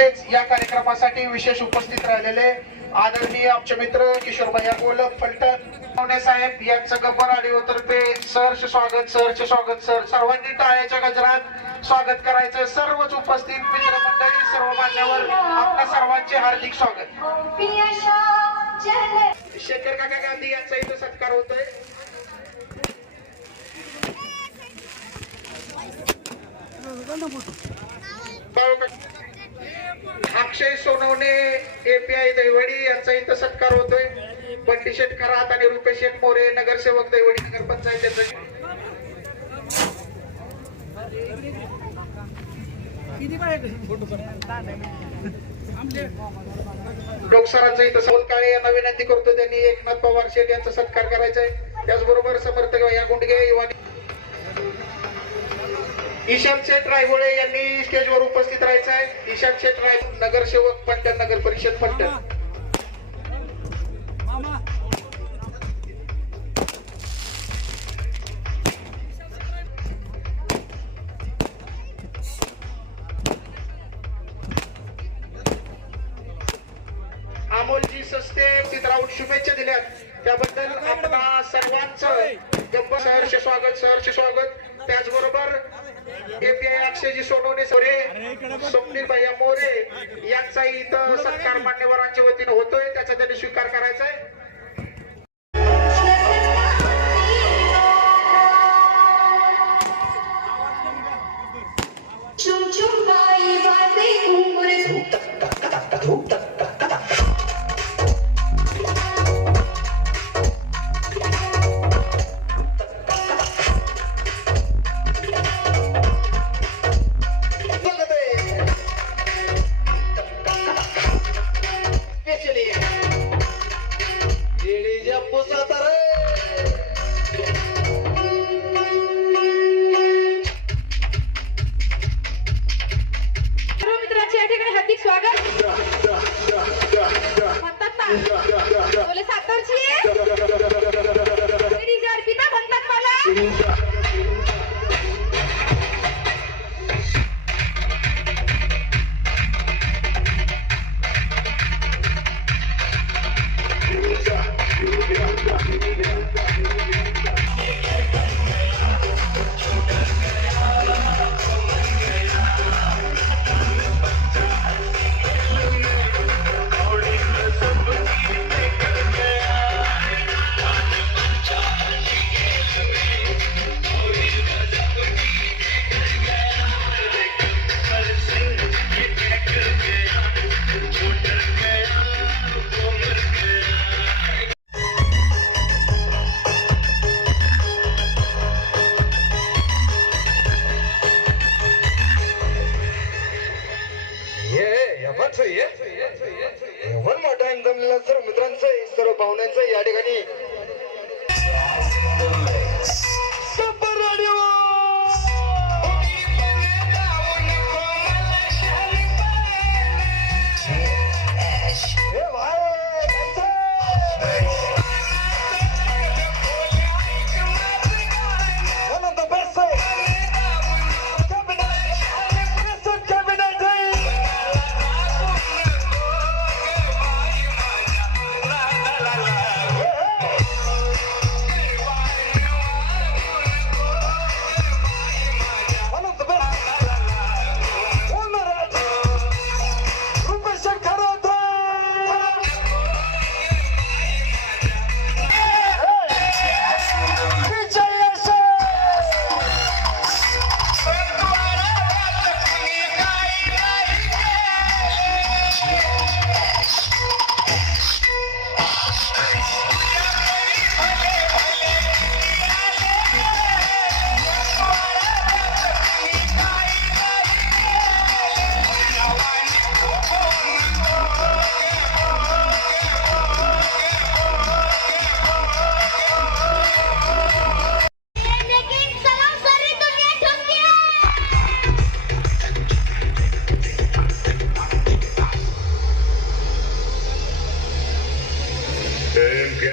तसेच या कार्यक्रमासाठी विशेष उपस्थित राहिलेले आदरणीय आमचे मित्र किशोरभैया गोलक फलटण साहेब यांचं गब्बर आडिओतर्फे सरचे स्वागत सरचे स्वागत सर. सर्वांनी टाळ्याच्या गजरात स्वागत करायचं. सर्वच उपस्थित मित्रमंडळी सर्व मान्यवर आपल्या सर्वांचे हार्दिक स्वागत. शेखर काका गांधी यांचा इथं सत्कार होतोय. पाहू का? अक्षय सोनवणे एपीआय दैवडी यांचा इथं सत्कार होतोय. बंटी शेठ खरात आणि रुपेश शेठ मोरे नगरसेवक दैवडी नगरपंचायत यांचं लोकसरांचा इथं सवल काळे यांना विनंती करतो. त्यांनी एकनाथ पवार शेठ यांचा सत्कार करायचा आहे त्याचबरोबर समर्थ या गुंडगे युवानी ईशान शेठ रायगोळे यांनी स्टेजवर उपस्थित राहायचं आहे ईशान शेठ राय नगरसेवक पलटण नगर परिषद पलटण अमोलजी सस्ते चित्राऊट शुभेच्छा दिल्यात. त्याबद्दल आपणा सर्वांचं गप्प सहर्ष स्वागत सहर्ष स्वागत. त्याचबरोबर एपीआय अक्षयजी सोनवणे सोरे स्वप्नील भैया मोरे यांचा इथं सत्कार मान्यवरांच्या वतीने होतोय त्याचा त्यांनी स्वीकार करायचा आहे चुम चुम बाई 我是要 वडिलांचं मित्रांचं सर्व पाहुण्यांचं या ठिकाणी